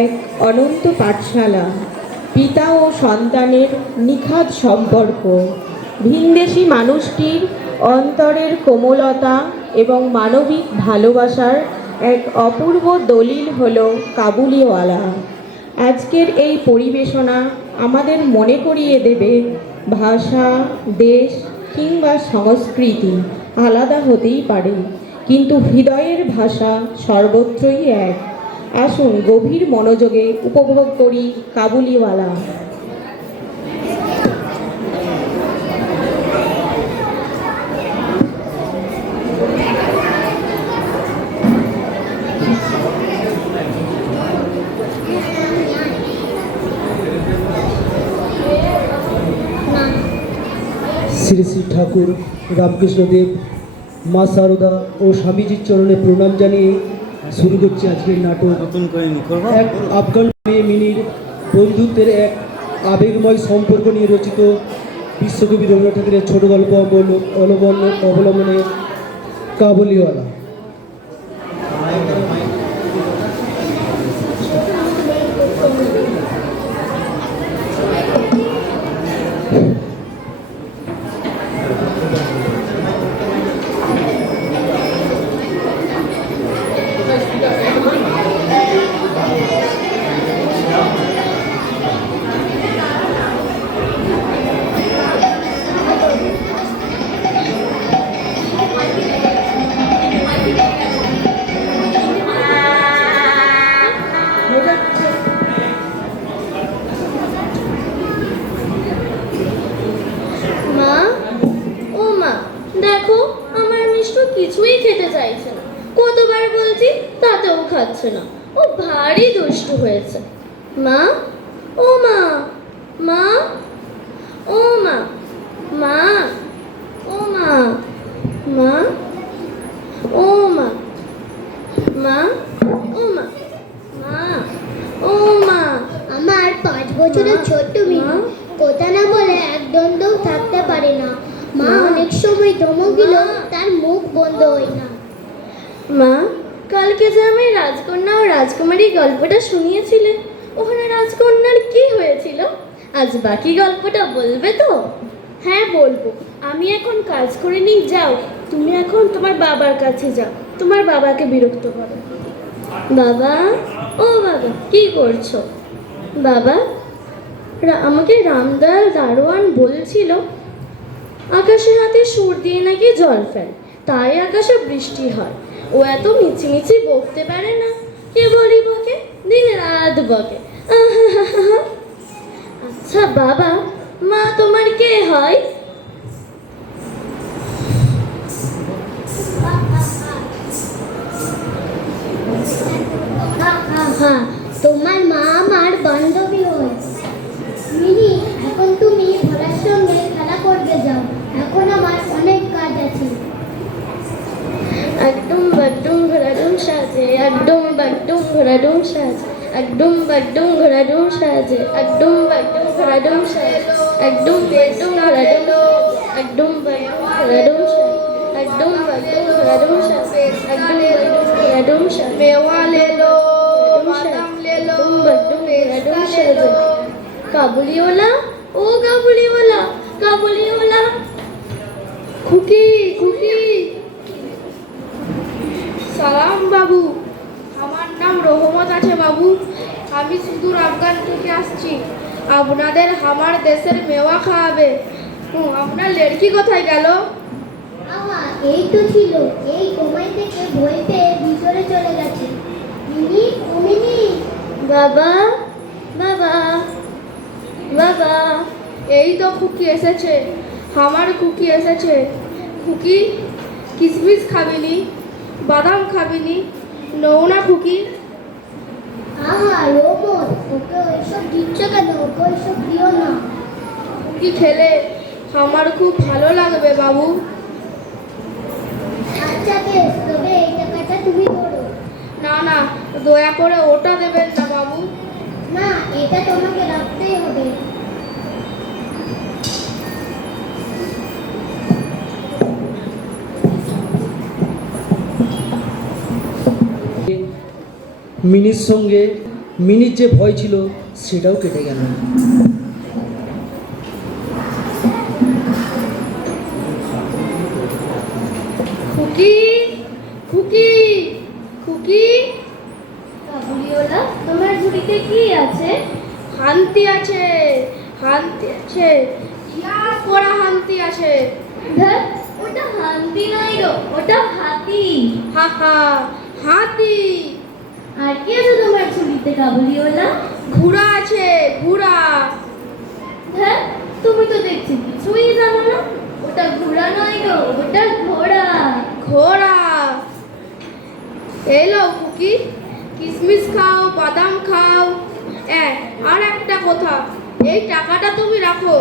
এক অনন্ত পাঠশালা, পিতা ও সন্তানের নিখাদ সম্পর্ক, ভিনদেশি মানুষটির অন্তরের কোমলতা এবং মানবিক ভালোবাসার এক অপূর্ব দলিল হল কাবুলিওয়ালা। আজকের এই পরিবেশনা আমাদের মনে করিয়ে দেবে ভাষা, দেশ কিংবা সংস্কৃতি আলাদা হতেই পারে, কিন্তু হৃদয়ের ভাষা সর্বত্রই এক। আসুন গভীর মনোযোগে উপভোগ করি কাবুলিওয়ালা। শ্রী শ্রী ঠাকুর রামকৃষ্ণদেব, মা সারদা ও স্বামীজির চরণে প্রণাম জানিয়ে শুরু করছি আজকের নাটক। এক আফগান মেয়ে মিনির বন্ধুত্বের এক আবেগময় সম্পর্ক নিয়ে রচিত বিশ্বকবি রবীন্দ্রনাথ ঠাকুরের ছোট গল্প অবলম্বনে কাবুলিওয়ালা। কিছুই খেতে চাইছে না, কতবার বলছি তাতেও খাচ্ছে না। ও ভারী দুষ্টু হয়েছে। মা, ও মা, মা, ও মা, মা, ও মা, মা, ও মা, মা, ও মা, মা, ও মা। আমার 5 বছরের ছোট্ট মিনি কথা না বলে এক দ্বন্দ্বও থাকতে পারে না। মা অনেক সময় ধমক দিলেও তার মুখ বন্ধ হয় না। মা, কালকে যে আমি রাজকন্যা ও রাজকুমারী গল্পটা শুনিয়েছিলে, ওখানে রাজকন্যার কি হয়েছিল? আজ বাকি গল্পটা বলবে তো? হ্যাঁ বলবো। আমি এখন কাজ করে নিই, যাও তুমি এখন তোমার বাবার কাছে যাও, তোমার বাবাকে বিরক্ত করো। বাবা, ও বাবা, কি করছো? বাবা, আমাকে রামদয়াল দারোয়ান বলছিল আকাশের হাতে সুর দিয়ে নাকি জল ফেলে, তাই আকাশে বৃষ্টি হয়। ও এত মিছিমিছি বকতে পারে না, কেবলই বকে, দিন রাত বকে। আচ্ছা বাবা, মা তোমার কে হয়? তোমার মা আমার বান্ধবী হয়। মিনি, এখন তুমি ভোলার সঙ্গে খেলা করতে যাও, এখন আমার অনেক কাজ আছে। একদম বাগডুম ঘোড়াডুম সাজে, একদম বাগডুম ঘোড়াডুম সাজে, একদম বাগডুম ঘোড়াডুম সাজে, একদম বাগডুম ঘোড়াডুম সাজে, একদম বাগডুম ঘোড়াডুম, একদম বাগডুম ঘোড়াডুম সাজে, একদম বাগডুম ঘোড়াডুম সাজে, একদম বাগডুম ঘোড়াডুম সাজে, মেওয়া ले लो, বাদাম ले लो, বাগডুম ঘোড়াডুম সাজে। কাবুলিওয়ালা, ও কাবুলিওয়ালা, কাবুলিওয়ালা। খুকি, খুকি। সালাম বাবু, আমার নাম রহমত আছে বাবু। আমি সুদূর আফগান থেকে আসছি, আপনাদের আমার দেশের মেওয়া খাওয়াবে। আপনার লড়কি কোথায় গেল? এই তো ছিল, এই কোমাই থেকে ভয় পেয়ে ভিতরে চলে গেছে। মিনি, ও মিনি। বাবা, বাবা, বাবা। এই তো খুকি এসেছে, আমার খুকি এসেছে। খুকি, কিশমিশ খাবিনি, বাদাম খাবিনি, নও না খুকি? রোমত, ওকে ওইসব দিচ্ছ কেন? ওকে ওইসব দিও না। খুকি খেলে আমার খুব ভালো লাগবে বাবু। আচ্ছা বেশ, তবে এই টাকাটা তুমি ধরো। না না, দয়া করে ওটা দেবেন না বাবু। না, এটা তোমাকে রাখতেই হবে। মিনির সঙ্গে মিনির যে ভয় ছিল সেটাও কেটে গেল। খুকি খুকি খুকি, কাবুলিওয়ালা, তোমার ঝুড়িতে কি আছে? হান্তি আছে, হান্তি আছে, ইয়া করা হান্তি আছে। ধ্যাৎ, ওটা হাতি নয় গো, ওটা হাতি। হা হা, হাতি। আর কি আছে তোমার ঝুড়িতে কাবুলিওয়ালা? ঘোড়া আছে, ঘোড়া। হ্যাঁ, তুমি তো দেখছি কিছুই জানো না। ওটা ঘোড়া নয় গো, ওটা ঘোড়া। ঘোড়া। এলো খুকি, কিশমিশ খাও, বাদাম খাও। আর একটা কথা, এই টাকাটা তুমি রাখো।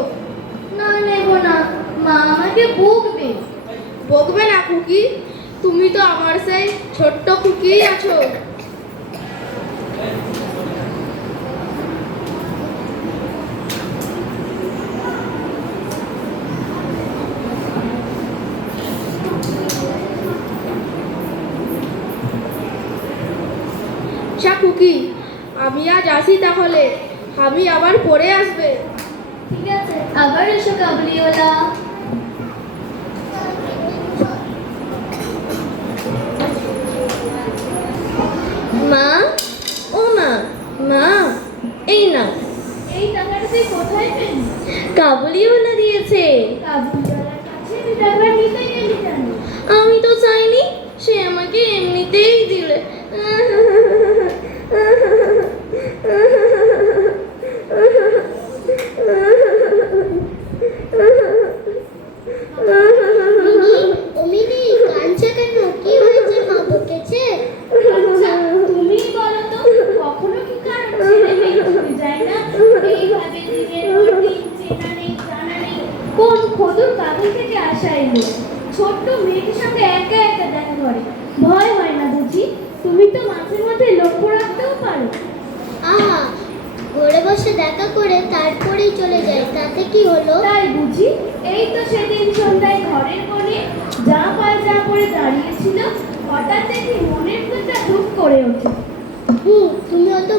না, নেব না, মা আমাকে বকবে। বকবে না খুকি, তুমি তো আমার সেই ছোট্ট খুকি আছো। আচ্ছা খুকি, আমি আজ আসি তাহলে, আমি আবার পরে আসবে। ঠিক আছে, আবার এসো কাবুলিওয়ালা। মা, ও মা, মা, এই নাও। এই টাকাটা তুই কোথায় পেলি? কাবুলিওয়ালা দিয়েছে। কাবুলিওয়ালার কাছে তুই টাকা নিতে গেলি কেন? আমি তো চাইনি, সে আমাকে এমনিতেই দিলে। অমিনি, কাঁদছো কেন? কি হয়েছে? মা বকেছে? আচ্ছা, তুমিই বলো তো, কখনো কি কারণ ছেড়ে মেয়ে চলে যায় না? এইভাবে দিনের পর দিন চেনা নেই, জানা নেই, কোন খদুর কাবুল থেকে আসা এলো, ছোট্ট মেয়েটির সঙ্গে একা একা দেখা করে। ভয় হয় না বুঝি? তুমি তো মাঝে মাঝে লক্ষ্য রাখতেও পারো। আহা, ঘরে বসে দেখা করে তারপরেই চলে যায়, তাতে কি হলো? তাই বুঝি? এই তো সেদিন সন্ধ্যায় ঘরের কোণে যা পায় যা পরে দাঁড়িয়েছিল, হঠাৎ দেখি মনের ভেতরটা ধুপ করে ওঠে। তুমি অত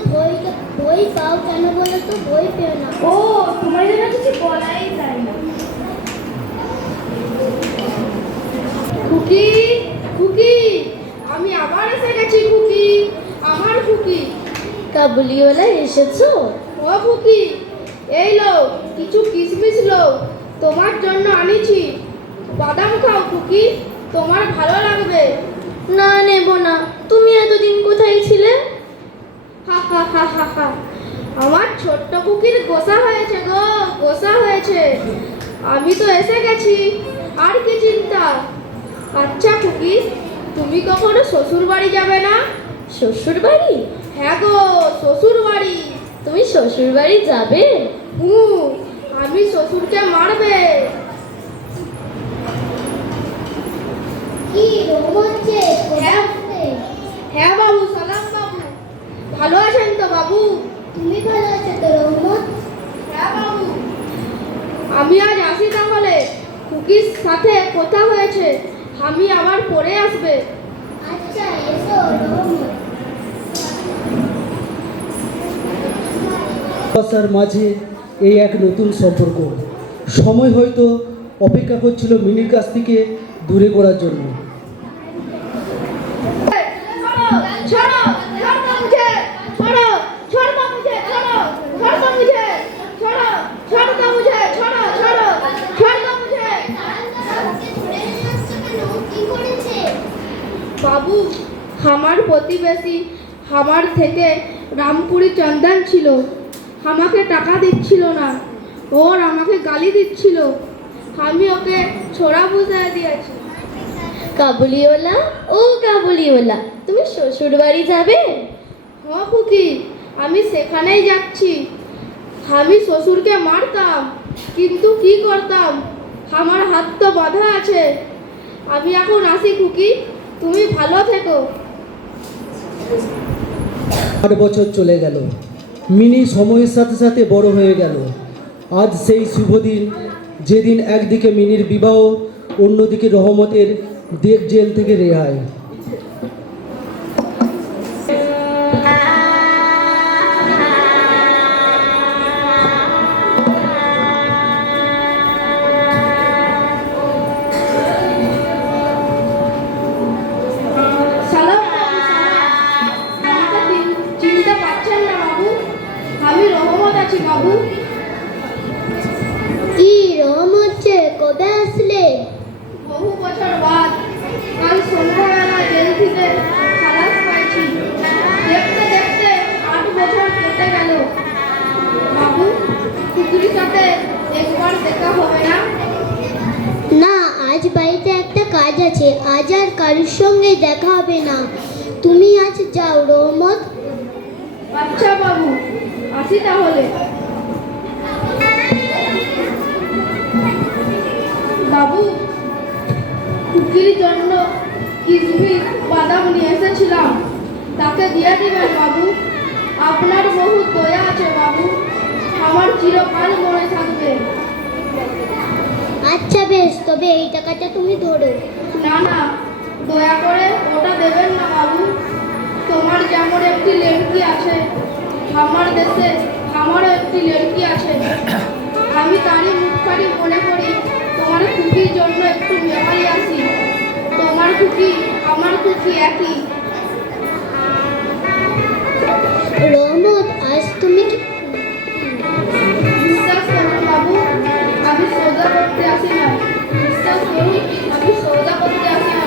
বই পাও কেন বলো তো? বই পেও না। ও, তোমার জন্য কিছু বলাই যায় না। খুকি খুকি, আমি আবার এসে গেছি খুকি, আমার খুকি। কাবুলিওয়ালা এসেছো? ও খুকি, এই লো কিছু কিশমিশ লো, তোমার জন্য আনিছি। বাদাম খাও খুকি, তোমার ভালো লাগবে। না, নেব না। তুমি এতদিন কোথায় ছিলে? হা হা হা হা হা, আমার ছোট্ট খুকির গোসা হয়েছে গো, গোসা হয়েছে। আমি তো এসে গেছি, আর কি চিন্তা। আচ্ছা খুকি, তুমি কখনো শ্বশুর বাড়ি যাবে না? শ্বশুর বাড়ি? হ্যাঁ গো, শ্বশুর বাড়ি। তুমি শ্বশুর বাড়ি যাবে? আমি শ্বশুরকে মারবে। কি রোগ হচ্ছে? হ্যাঁ। হ্যাঁ বাবু, সালাম বাবু। ভালো আছেন তো বাবু? তুমি ভালো আছো তো রহমত? হ্যাঁ বাবু। আমি আজ আসি তাহলে, খুকির সাথে কথা হয়েছে, আমি আবার পরে আসবে। আচ্ছা, এসো রহমত। ভালোবাসার মাঝে এই এক নতুন সম্পর্ক। সময় হয়তো অপেক্ষা করছিল মিনির কাছ থেকে দূরে করার জন্য। छोड़ो, छोड़ दो मुझे, छोड़ो, छोड़ दो मुझे, छोड़ो, छोड़ दो मुझे, छोड़ो, छोड़ दो मुझे, छोड़ो, छोड़ो, छोड़ दो मुझे। কি করেছে? বাবু, আমার প্রতিবেশী আমার থেকে রামপুরি চন্দন ছিল, আমাকে টাকা দিচ্ছিল না, ওর আমাকে গালি দিচ্ছিল, আমি ওকে ছোড়া বুঝিয়ে দিয়েছি। কাবুলিওয়ালা, ও কাবুলিওয়ালা, তুমি শ্বশুর বাড়ি যাবে? হ্যাঁ খুকি, আমি সেখানেই যাচ্ছি। আমি শ্বশুরকে মারতাম, কিন্তু কি করতাম, আমার হাত তো বাঁধা আছে। আমি এখন আসি খুকি, তুমি ভালো থেকো। 8 বছর চলে গেল। মিনি সময়ের সাথে সাথে বড় হয়ে গেল। আজ সেই শুভ দিন, যেদিন একদিকে মিনির বিবাহ, অন্যদিকে রহমতের জেল থেকে রেহাই। আছি বাবু। কি রহমত যে, কবে আসলে? বহু বছর বাদ কাল সন্ধ্যাবেলা জেল থেকে খালাস পাইছি। দেখতে দেখতে 8 বছর কেটে গেল। বাবু, কুকুরের সাথে একবার দেখা হবে না? না, আজ বাড়িতে একটা কাজ আছে, আজ আর কারোর সঙ্গে দেখা হবে না। তুমি আজ যাও রহমত। আচ্ছা বাবু, আসি তাহলে। বাবু, কুকির জন্য কিশমিশ বাদাম নিয়ে এসেছিলাম, তাকে দিয়ে দিবেন বাবু। আপনার বহু দয়া আছে বাবু, আমার চিরকাল মনে থাকবে। আচ্ছা বেশ, তবে এই টাকাটা তুমি ধরো। না না, দয়া করে ওটা দেবেন না বাবু। তোমার যেমন একটি লড়কি আছে, আমার দেশে আমারও একটি লড়কি আছে। আমি তারই মুখখানি মনে করি তোমার খুকির জন্য একটু মেমারি আসি। তোমার খুকি আমার খুকি একই। রহমত, আজ তুমি কি বিশ্বাস করুন বাবু, আমি সৌদা করতে আসি না। বিশ্বাস করুন, আমি সৌদা করতে আসি না।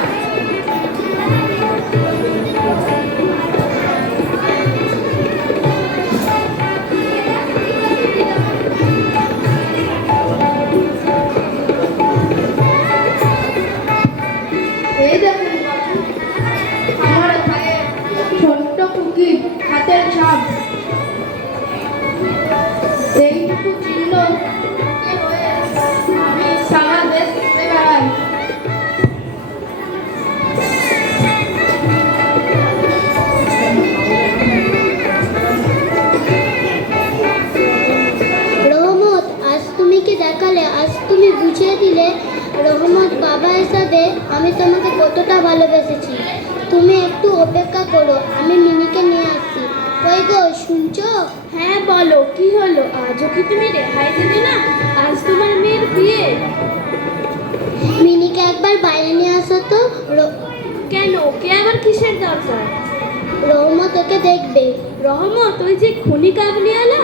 এই দেখুন বাবু, আমার ভাইয়ের ছোট্ট খুকি হাতের ছাপ। এইটুকু চিহ্ন হয়ে আমি সারা দেশ ঘুরে বেড়াই। রহমত, আজ তুমি কি দেখালে, আজ তুমি বুঝিয়ে দিলে রহমত বাবা হিসাবে আমি তোমাকে কতটা ভালোবেসেছি। তুমি একটু অপেক্ষা করো, আমি মিনিকে নিয়ে আসছি। ওই গো, শুনছো? হ্যাঁ বলো, কি হলো? আজও কি তুমি রেহাই দেবে না? আজ তোমার মেয়ের বিয়ে। মিনিকে একবার বাইরে নিয়ে আসো তো। কেন, ওকে আবার কিসের দরকার? রহমত ওকে দেখবে। রহমত, ওই যে খুনি কাবুলিওয়ালা?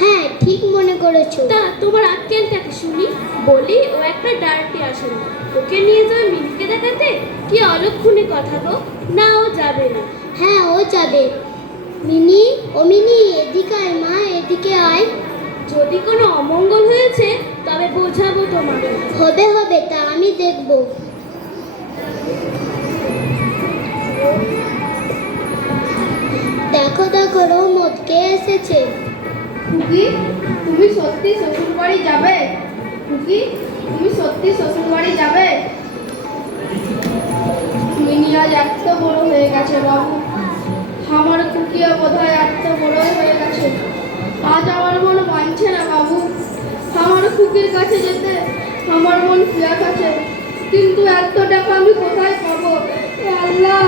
হ্যাঁ, ঠিক মনে করেছো। তা তোমার আক্কেলটাকে শুনি। বলি, ও একটা ডার্টি আসলে, ওকে নিয়ে যাবে মিনিকে দেখাতে? কি অলক্ষণে কথা গো। না, ও যাবে না। হ্যাঁ, ও যাবে। মিনি, ও মিনি, এদিকে আয় মা, এদিকে আয়। যদি কোনো অমঙ্গল হয়েছে তবে বোঝাবো তোমাকে। হবে হবে, তা আমি দেখব। দেখো দেখো রহমত, কে এসেছে। খুকি, তুমি সত্যি শ্বশুর বাড়ি যাবে? খুকি, তুমি সত্যি শ্বশুর বাড়ি যাবে? মিনি আজ এত বড় হয়ে গেছে বাবু, আমার খুকিও বোধহয় এত বড় হয়ে গেছে। আজ আমার মন মানছে না বাবু, আমার খুকির কাছে যেতে আমার মন পিয়াস আছে, কিন্তু এত টাকা আমি কোথায় পাবো? এ আল্লাহ,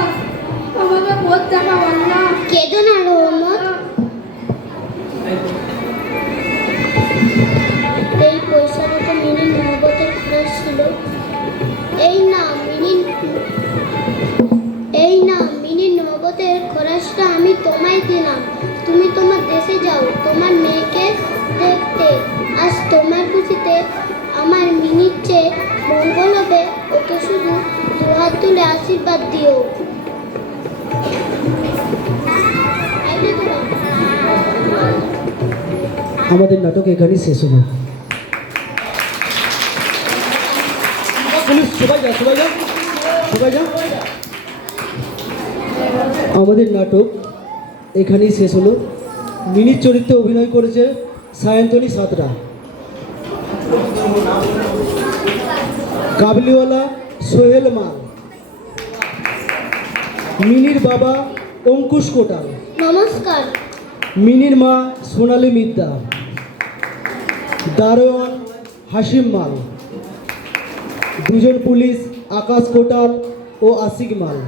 আমাকে পথ দেখাও আল্লাহ। কেঁদো না রহমত। এই পয়সা দুটো মিনি মহব্বতের খরচ ছিল। এই না মিনির নবতের খরচটা আমি তোমায় দিলাম। তুমি তোমার দেশে যাও তোমার মেয়েকে দেখতে। আজ তোমার খুশিতে আমার মিনির চেয়ে মঙ্গল হবে। ওকে শুধু দুহাত তুলে আশীর্বাদ দিও। আমাদের নাটক এখানেই শেষ হলো। সবাই যা, সবাই যা, সবাই যা। আমাদের নাটক এখানেই শেষ হলো। মিনির চরিত্রে অভিনয় করেছে সায়ন্তনী সাঁতরা, কাবলিওয়ালা সোহেল মাল, মিনির বাবা অঙ্কুশ কোটাল, নমস্কার। মিনির মা সোনালী মিদ্দা, দারোয়ান হাসিম মাল, দুজন পুলিশ আকাশ কোটাল ও আশিক মাল।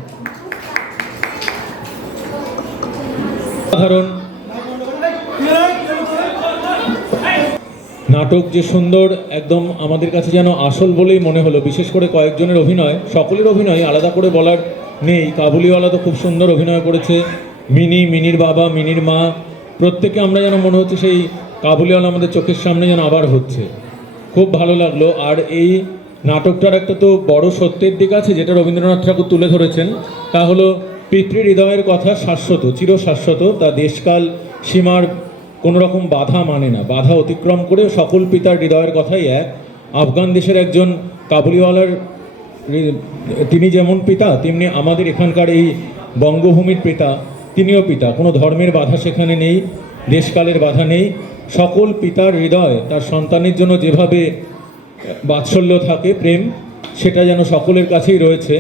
সাধারণ নাটক যে সুন্দর, একদম আমাদের কাছে যেন আসল বলেই মনে হলো। বিশেষ করে কয়েকজনের অভিনয়, সকলের অভিনয় আলাদা করে বলার নেই। কাবুলিওয়ালা তো খুব সুন্দর অভিনয় করেছে, মিনির বাবা, মিনির মা, প্রত্যেকে আমরা যেন মনে হচ্ছে সেই কাবুলিওয়ালা আমাদের চোখের সামনে যেন আবার হচ্ছে, খুব ভালো লাগলো। আর এই নাটকটার একটা তো বড় সত্যের দিক আছে যেটা রবীন্দ্রনাথ ঠাকুর তুলে ধরেছেন, তা হলো পিতৃ হৃদয়ের কথা শাশ্বত, চিরশাশ্বত, তা দেশকাল সীমার কোনো রকম বাধা মানে না, বাধা অতিক্রম করে সকল পিতার হৃদয়ের কথাই এক। আফগান দেশের একজন কাবুলিওয়ালার তিনি যেমন পিতা, তেমনি আমাদের এখানকার এই বঙ্গভূমির পিতা, তিনিও পিতা। কোনো ধর্মের বাধা সেখানে নেই, দেশকালের বাধা নেই। সকল পিতার হৃদয় তার সন্তানের জন্য যেভাবে বাৎসল্য থাকে, প্রেম, সেটা যেন সকলের কাছেই রয়েছে।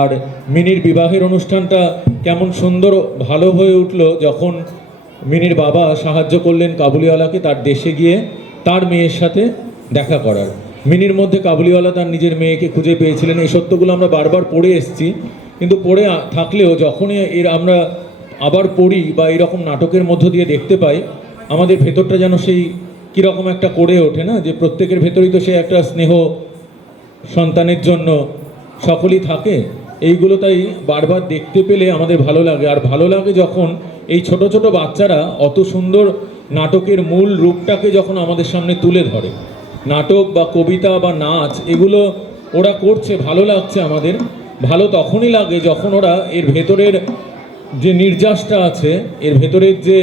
আর মিনির বিবাহের অনুষ্ঠানটা কেমন সুন্দর ভালো হয়ে উঠল যখন মিনির বাবা সাহায্য করলেন কাবুলিওয়ালাকে তার দেশে গিয়ে তার মেয়ের সাথে দেখা করার। মিনির মধ্যে কাবুলিওয়ালা তার নিজের মেয়েকে খুঁজে পেয়েছিলেন। এই সত্যগুলো আমরা বারবার পড়ে এসেছি, কিন্তু পড়ে থাকলেও যখনই আমরা আবার পড়ি বা এরকম নাটকের মধ্য দিয়ে দেখতে পাই, আমাদের ভেতরটা যেন সেই কীরকম একটা করে ওঠে না, যে প্রত্যেকের ভেতরেই তো সে একটা স্নেহ সন্তানের জন্য সকলেই থাকে। এইগুলো তাই বারবার দেখতে পেলে আমাদের ভালো লাগে। আর ভালো লাগে যখন এই ছোট ছোট বাচ্চারা অত সুন্দর নাটকের মূল রূপটাকে যখন আমাদের সামনে তুলে ধরে। নাটক বা কবিতা বা নাচ এগুলো ওরা করছে, ভালো লাগছে আমাদের। ভালো তখনই লাগে যখন ওরা এর ভেতরের যে নির্যাসটা আছে, এর ভেতরের যে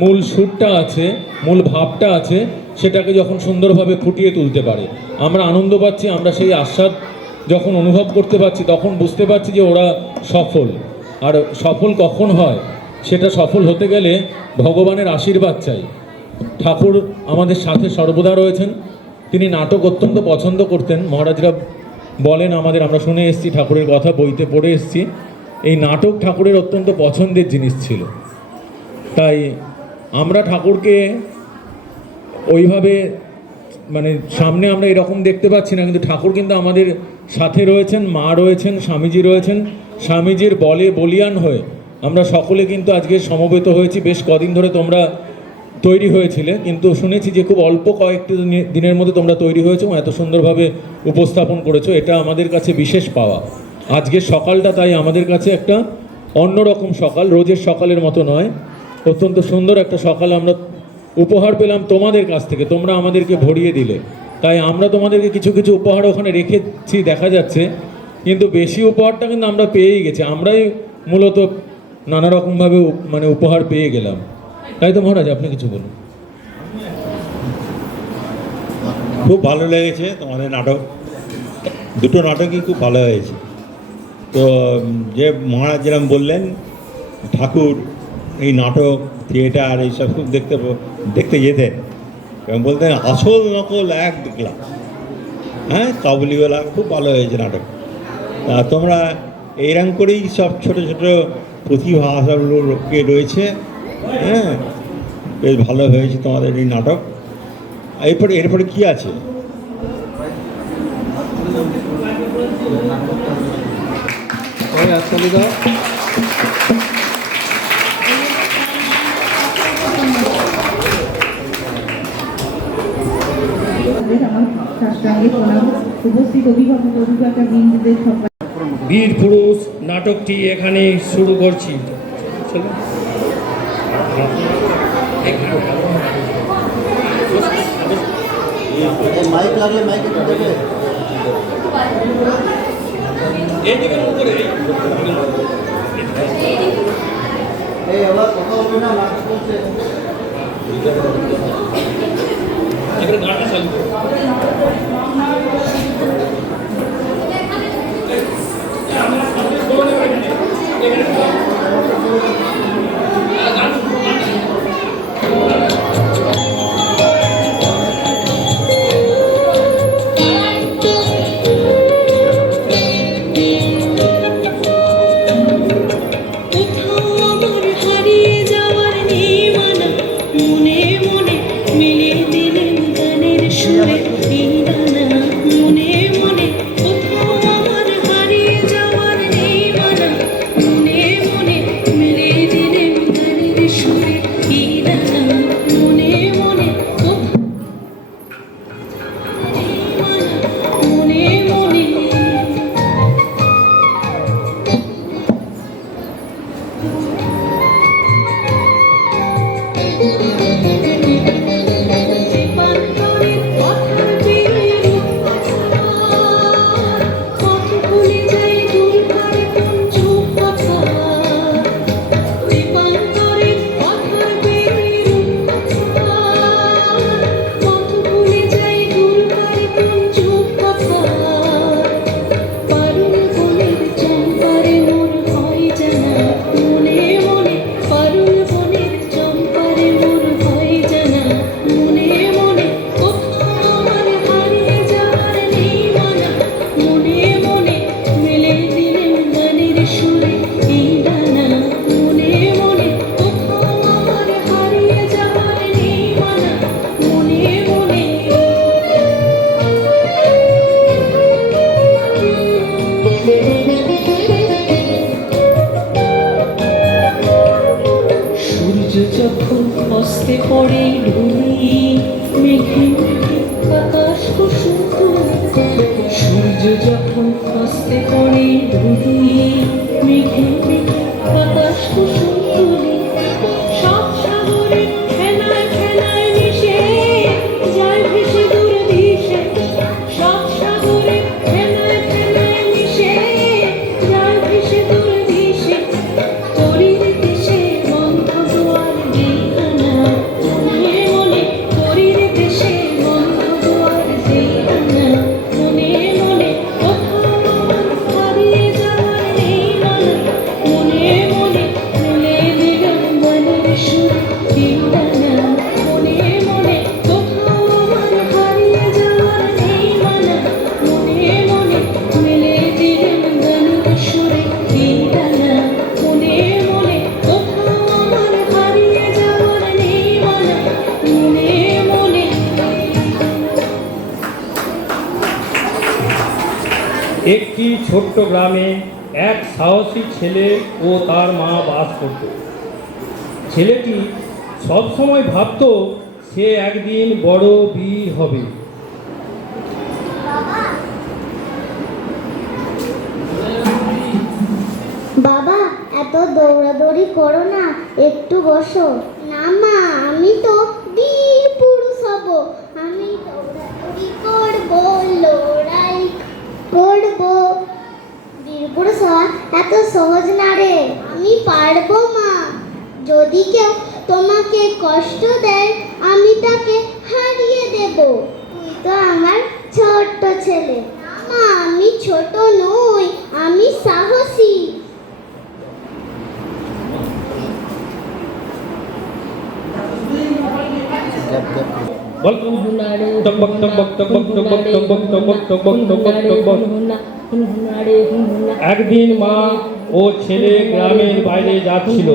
মূল সুরটা আছে, মূল ভাবটা আছে, সেটাকে যখন সুন্দরভাবে ফুটিয়ে তুলতে পারে। আমরা আনন্দ পাচ্ছি, আমরা সেই আস্বাদ যখন অনুভব করতে পারছি, তখন বুঝতে পারছি যে ওরা সফল। আর সফল কখন হয়, সেটা সফল হতে গেলে ভগবানের আশীর্বাদ চাই। ঠাকুর আমাদের সাথে সর্বদা রয়েছেন। তিনি নাটক অত্যন্ত পছন্দ করতেন। মহারাজরা বলেন আমাদের, আমরা শুনে এসেছি, ঠাকুরের কথা বইতে পড়ে এসেছি, এই নাটক ঠাকুরের অত্যন্ত পছন্দের জিনিস ছিল। তাই আমরা ঠাকুরকে ওইভাবে মানে সামনে আমরা এরকম দেখতে পাচ্ছি না, কিন্তু ঠাকুর কিন্তু আমাদের সাথে রয়েছেন, মা রয়েছেন, স্বামীজি রয়েছেন। স্বামীজির বলে বলিয়ান হয়ে আমরা সকলে কিন্তু আজকে সমবেত হয়েছি। বেশ কদিন ধরে তোমরা তৈরি হয়েছিলে, কিন্তু শুনেছি যে খুব অল্প কয়েকটি দিনের মধ্যে তোমরা তৈরি হয়েছো, এত সুন্দরভাবে উপস্থাপন করেছো। এটা আমাদের কাছে বিশেষ পাওয়া। আজকের সকালটা তাই আমাদের কাছে একটা অন্যরকম সকাল, রোজের সকালের মতো নয়। অত্যন্ত সুন্দর একটা সকাল আমরা উপহার পেলাম তোমাদের কাছ থেকে, তোমরা আমাদেরকে ভরিয়ে দিলে। তাই আমরা তোমাদেরকে কিছু কিছু উপহার ওখানে রেখেছি দেখা যাচ্ছে, কিন্তু বেশি উপহারটা কিন্তু আমরা পেয়েই গেছি। আমরাই মূলত নানা রকমভাবে মানে উপহার পেয়ে গেলাম। তাই তো মহারাজ, আপনি কিছু বলুন। খুব ভালো লেগেছে তোমাদের নাটক, দুটো নাটকই খুব ভালো হয়েছে। তো যে মহারাজ যেরকম বললেন, ঠাকুর এই নাটক, থিয়েটার এইসব খুব দেখতে যেতেন এবং বলতেন আসল নকল এক দেখলাম। হ্যাঁ, কাবুলিওয়ালা খুব ভালো হয়েছে নাটক। তোমরা এইরকম করেই সব ছোটো ছোটো প্রতিভা সবগুলোকে রয়েছে। হ্যাঁ, বেশ ভালো হয়েছে তোমাদের এই নাটক। এরপরে কি আছে? বীর পুরুষ নাটকটি এখানে শুরু করছি। মাইক লাগলে মাইকে দেবে। এই আবার কথা হবে না, নাটক করছে। গানটা চালু হস্তে পড়ে ঢুলি মেঘে মেঘে আকাশ কুসুম তুলি সূর্য যখন হস্তে পড়ে ঢুলি মেঘে মেঘে আকাশ কুসুম তুলি সব সাগরে খেলায় খেলায় মিশে যায় ভেসে দূর দিশে সব সাগরে খেলায় খেলায় মিশে যায় ভেসে দূর দিশে তরির দেশে বন্ধ দুয়ার দিখানা মনে মনে তরির দেশে বন্ধ দুয়ার দিখানা মনে মনে কোথাও আমার হারিয়ে যাওয়ার নেই মানা মনে মনে মিলে দিলাম গানের সুর দিনটানা মনে মনে কোথাও আমার হারিয়ে যাওয়ার নেই মানা মনে মনে মিলে দিলাম গানের সুরে দিনটানা মনে মনে কোথাও আমার হারিয়ে যাওয়ার নেই মানা মনে মনে। একটি ছোট্ট গ্রামে এক সাহসী ছেলে ও তার মা বাস করত। ছেলেটি সবসময় ভাবত সে একদিন বড় বীর হবে। বাবা এত দৌড়াদৌড়ি করো না, একটু বসো। না মা, আমি তো বীর পুরুষ হব। আমি দৌড়াদৌড়ি করব, লড়াই করব। বীর পুরুষ হওয়া এত সহজ না রে। আমি পারবো মা। যদি কেউ তোমাকে কষ্ট দেয় আমি তাকে হারিয়ে দেব। তুই তো আমার ছোট্ট ছেলে। না মা, আমি ছোট নই, আমি সাহসী। বল টকবক টকবক টকবক টকবক টকবক টকবক টকবক টকবক টকবক। একদিন মা ও ছেলে গ্রামের বাইরে যাচ্ছিল।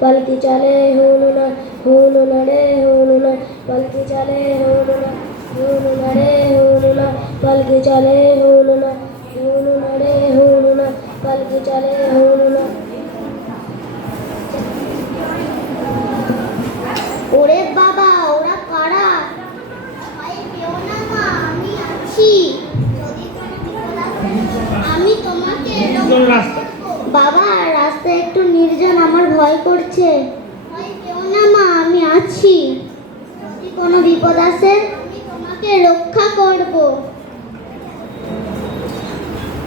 पलकी चले होलुना होलुना रे होलुना पलकी चले होलुना होलुना रे होलुना पलकी चले होलुना होलुना रे होलुना पलकी चले होलुना। ওরে বাবা, ওরা কারা? ভয় পেও না মা, আমি আছি। যদি কোনো বিপদ আসে, আমি তোমাকে রাস্তা বাবা, রাস্তা একটু নির্জন, আমার ভয় করছে। ভয় পেও না মা, আমি আছি। যদি কোনো বিপদ আসে আমি তোমাকে রক্ষা করব।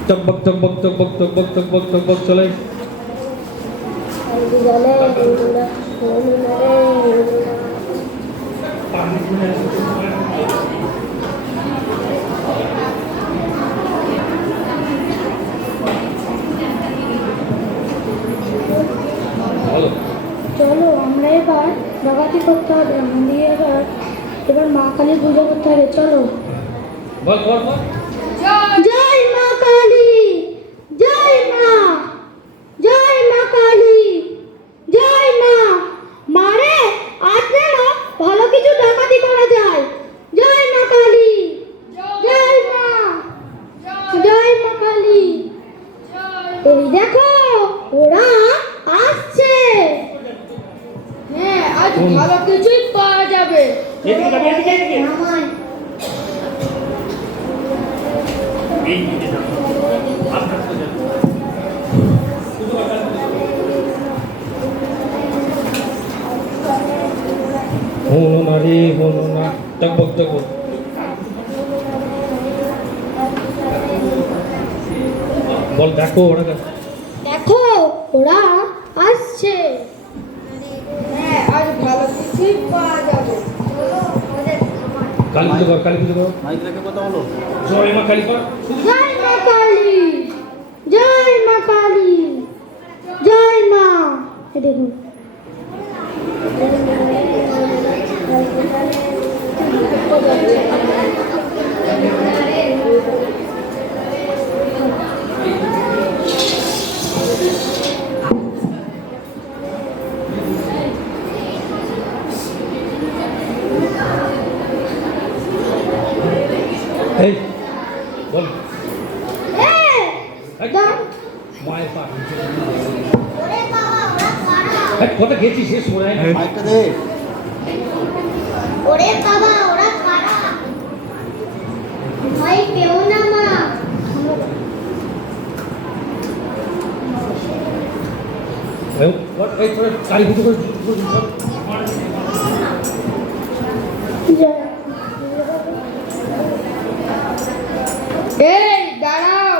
টকবক টকবক টকবক টকবক টকবক টকবক চলে। पलकी चले होलुना होलुना रे होलुना। চলো আমরা এবার ডাকাতি করতে হবে, আমাদের এবার মা কালী পুজো করতে হবে। চলো বল বল বল। জয় মা কালী, জয় মা, জয় মা কালী, জয় মা। মারে আজ যেন ভালো কিছু ডাকাতি করা যায়। জয় মা কালী, জয় মা, জয় মা কালী। ওই দেখো ওরা আসছে। হ্যাঁ, আজ ভালো কিছুই পাওয়া যাবে। এদিকে যাবে, এদিকে এদিকে। আমার এইদিকে যাবে। আস্তে আস্তে যাবে। होलुना रे होलुना टकबक टकबक। বল দেখো ওরা দেখো ওরা আসছে। হ্যাঁ, আজ ভালো কিছুই পাওয়া যাবে। কালী পুজো কর, কালী পুজো কর। মাইক রেখে কথা বলো। জয় মা কালী কর। জয় মা কালী, জয় মা কালী, জয় মা। এই দেখুন এই বল মায়ের পা কথা গেছিস সে শোনায় না। মাইকটা দে। ওরে বাবা ওরা কারা ভয় পেও না মা এই তোর গাড়ি ভিতরে এই দাঁড়াও,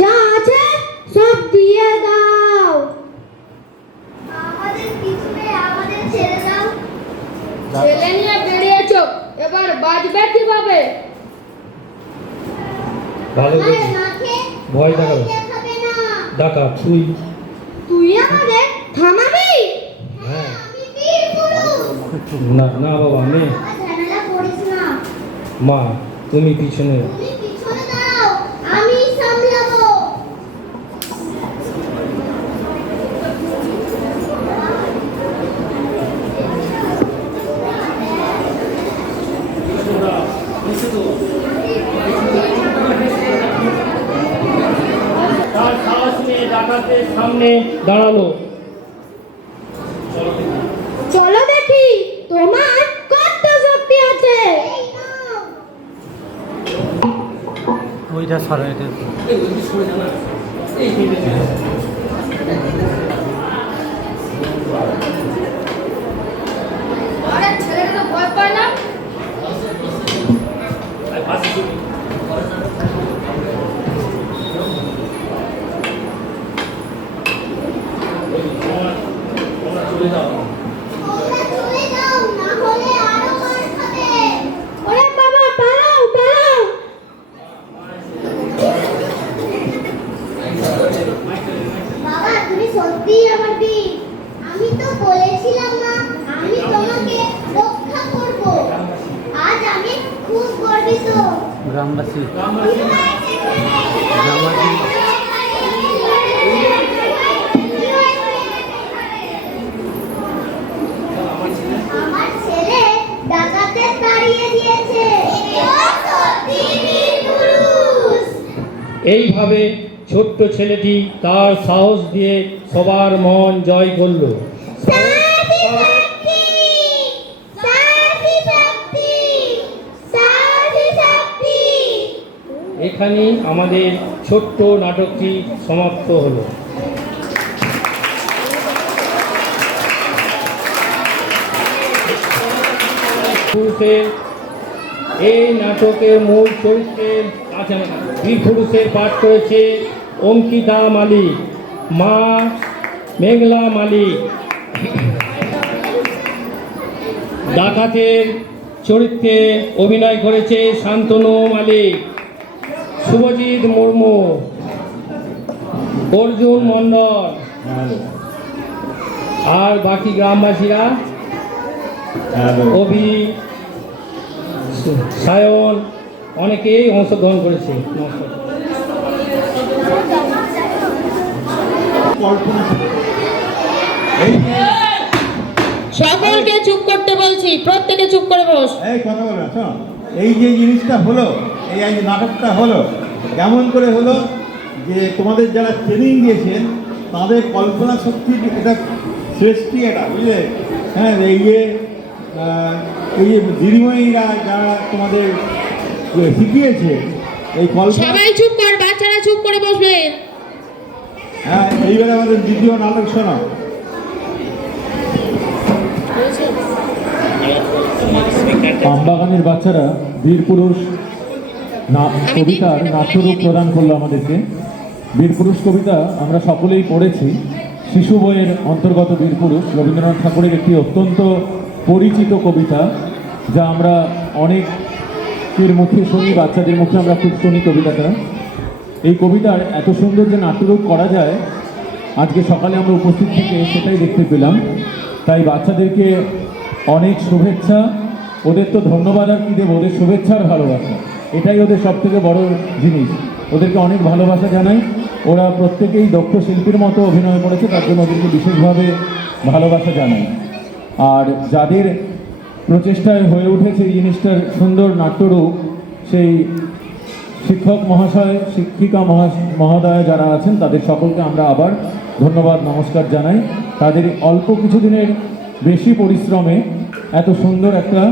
যা আছে সব দিয়ে দাও আমাদের পিছনে আমাদের ছেড়ে দাও ছেলে নিয়ে বেরিয়েছো, এবার বাজবে কিভাবে? ভালো আর করেছিস। মাকে ভয় দেখাবে দেখাবে না ডাকা তুই তুই আমাদের থামাবি হ্যাঁ আমি বীর পুরুষ না না বাবা আমি আর ঝামেলা করিস না মা তুমি পিছনে তুমি পিছনে দাঁড়াও আমি সামলাবো তার সাহস নিয়ে ডাকাতের সামনে দাঁড়ালো। চলো দেখি তোমার কত শক্তি আছে ওইটা সারা এটা আরে ছেলেটা তো ভয় পায় না। তোমরা চলে যাও না হলে আরো মার খাবে ওরে বাবা পালাও পালাও বাবা তুমি সত্যিই আমার বীর আমি তো বলেছিলাম না আমি তোমাকে রক্ষা করব আজ আমি খুব গর্বিত গ্রামবাসী আমার ছেলে ডাকাতের তাড়িয়ে দিয়েছে এইভাবে ছোট্ট ছেলেটি তার সাহস দিয়ে সবার মন জয় করলো। এখানেই আমাদের ছোট্ট নাটকটি সমাপ্ত হলো। এই নাটকের মূল চরিত্রের বীর পুরুষের পাঠ করেছে অঙ্কিতা মালিক, মা মেঘলা মালিক। ডাকাতের চরিত্রে অভিনয় করেছে শান্তনু মালিক, শুভজিৎ মুর্মু, অর্জুন মণ্ডল আর বাকি গ্রামবাসীরা অভি, সায়ন অনেকেই অংশগ্রহণ করেছে। নমস্কার। সকলকে চুপ করতে বলছি, প্রত্যেকে চুপ করে বস। এই কথা বলো না, শোনো, এই যে জিনিসটা হলো, এই যে নাটকটা হলো, কেমন করে হলো যে তোমাদের যারা ট্রেনিং দিয়েছেন তাদের কল্পনা শক্তি এটা সৃষ্টি, এটা বুঝলে। হ্যাঁ, এই যে দিদিমণিরা যারা তোমাদের শিখিয়েছে এই কল্পনা। সবাই চুপ কর, বাচ্চারা চুপ করে বসবে। হ্যাঁ, এইবারে আমাদের দ্বিতীয় নাটক শোনো। আমবাগানের বাচ্চারা বীরপুরুষ কবিতার নাট্যরূপ প্রদান করলো আমাদেরকে। বীরপুরুষ কবিতা আমরা সকলেই পড়েছি, শিশু বইয়ের অন্তর্গত বীরপুরুষ রবীন্দ্রনাথ ঠাকুরের একটি অত্যন্ত পরিচিত কবিতা, যা আমরা অনেকের মুখে শুনি, বাচ্চাদের মুখে আমরা খুব শুনি কবিতাটা। এই কবিতার এত সুন্দর যে নাট্যরূপ করা যায়, আজকে সকালে আমরা উপস্থিত থেকে সেটাই দেখতে পেলাম। তাই বাচ্চাদেরকে অনেক শুভেচ্ছা, ওদের তো ধন্যবাদ আর কি দেবো, ওদের শুভেচ্ছার ভালোবাসা, এটাই ওদের সব থেকে বড় জিনিস। ওদেরকে অনেক ভালোবাসা জানাই। ওরা প্রত্যেকেই দক্ষ শিল্পীর মতো অভিনয় করেছে, তার জন্য ওদেরকে বিশেষভাবে ভালোবাসা জানাই। আর যাদের প্রচেষ্টায় হয়ে উঠেছে এই জিনিসটার সুন্দর নাট্যরূপ, সেই শিক্ষক মহাশয়, শিক্ষিকা মহোদয় যারা আছেন তাদের সকলকে আমরা আবার ধন্যবাদ নমস্কার জানাই। তাদের অল্প কিছুদিনের বেশি পরিশ্রমে এত সুন্দর একটা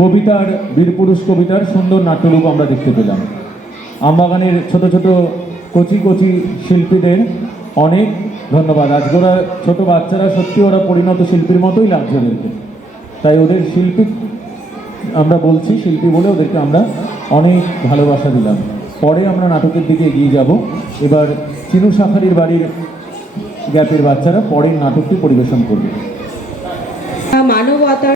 কবিতার, বীরপুরুষ কবিতার সুন্দর নাট্যরূপ আমরা দেখতে পেলাম। আমবাগানের ছোট ছোট কচি কচি শিল্পীদের অনেক ধন্যবাদ। আজকে ওরা ছোটো বাচ্চারা, সত্যি ওরা পরিণত শিল্পীর মতোই লাগছে ওদেরকে, তাই ওদের শিল্পী আমরা বলছি, শিল্পী বলে ওদেরকে আমরা অনেক ভালোবাসা দিলাম। পরে আমরা নাটকের দিকে এগিয়ে যাব। এবার চিনু শাখারির বাড়ির গ্যাপের বাচ্চারা পরের নাটকটি পরিবেশন করবে।